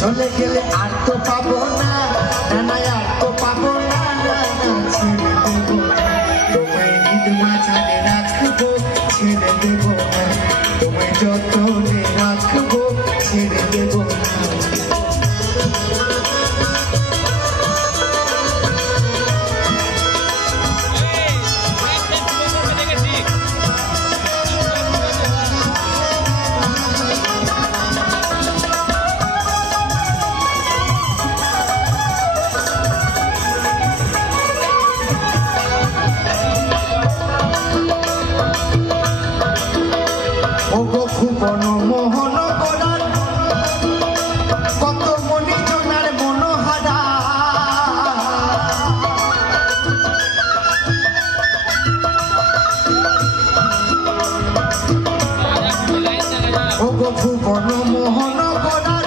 চলে গেলে আর তো পাবো না, না আর তো পাবো না, ছেড়ে দেবো না তোমায়, নিদ মাঝারে রাখবো, ছেড়ে দেবো না তোমায়, যতনে রাখবো, ছেড়ে দেবো না। ভুবন মোহন গোড়ার কত মনি জনার মনোহারা, ভুবন মোহন গোড়ার